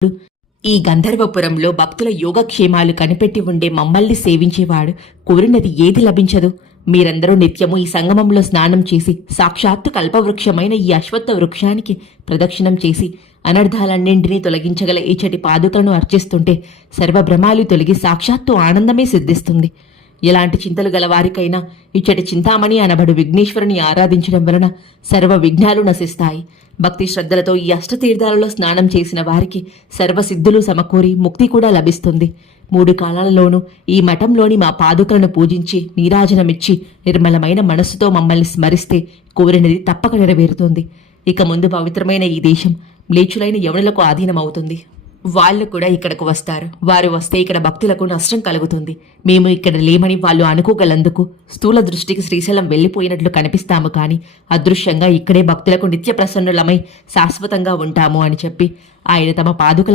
ఈ గంధర్వపురంలో భక్తుల యోగక్షేమాలు కనిపెట్టి ఉండే మమ్మల్ని సేవించేవాడు కోరినది ఏది లభించదు. మీరందరూ నిత్యము ఈ సంగమంలో స్నానం చేసి సాక్షాత్తు కల్పవృక్షమైన ఈ అశ్వత్థ వృక్షానికి ప్రదక్షిణం చేసి అనర్థాలన్నింటినీ తొలగించగల ఈచటి పాదుకలను అర్చిస్తుంటే సర్వభ్రమాలు తొలగి సాక్షాత్తు ఆనందమే సిద్ధిస్తుంది. ఎలాంటి చింతలు గలవారికైనా ఇచ్చటి చింతామణి అనబడు విఘ్నేశ్వరుని ఆరాధించడం వలన సర్వ విఘ్నాలు నశిస్తాయి. భక్తి శ్రద్ధలతో ఈ అష్టతీర్థాలలో స్నానం చేసిన వారికి సర్వసిద్ధులు సమకూరి ముక్తి కూడా లభిస్తుంది. 3 కాలాలలోనూ ఈ మఠంలోని మా పాదుకలను పూజించి నీరాజనమిచ్చి నిర్మలమైన మనస్సుతో మమ్మల్ని స్మరిస్తే కోరినది తప్పక నెరవేరుతుంది. ఇక ముందు పవిత్రమైన ఈ దేశం మ్లేచ్చులైన యవనులకు ఆధీనమవుతుంది. వాళ్ళు కూడా ఇక్కడకు వస్తారు. వారు వస్తే ఇక్కడ భక్తులకు నష్టం కలుగుతుంది. మేము ఇక్కడ లేమని వాళ్ళు అనుకోగలందుకు స్థూల దృష్టికి శ్రీశైలం వెళ్లిపోయినట్లు కనిపిస్తాము, కానీ అదృశ్యంగా ఇక్కడే భక్తులకు నిత్య ప్రసన్నులమై శాశ్వతంగా ఉంటాము అని చెప్పి ఆయన తమ పాదుకల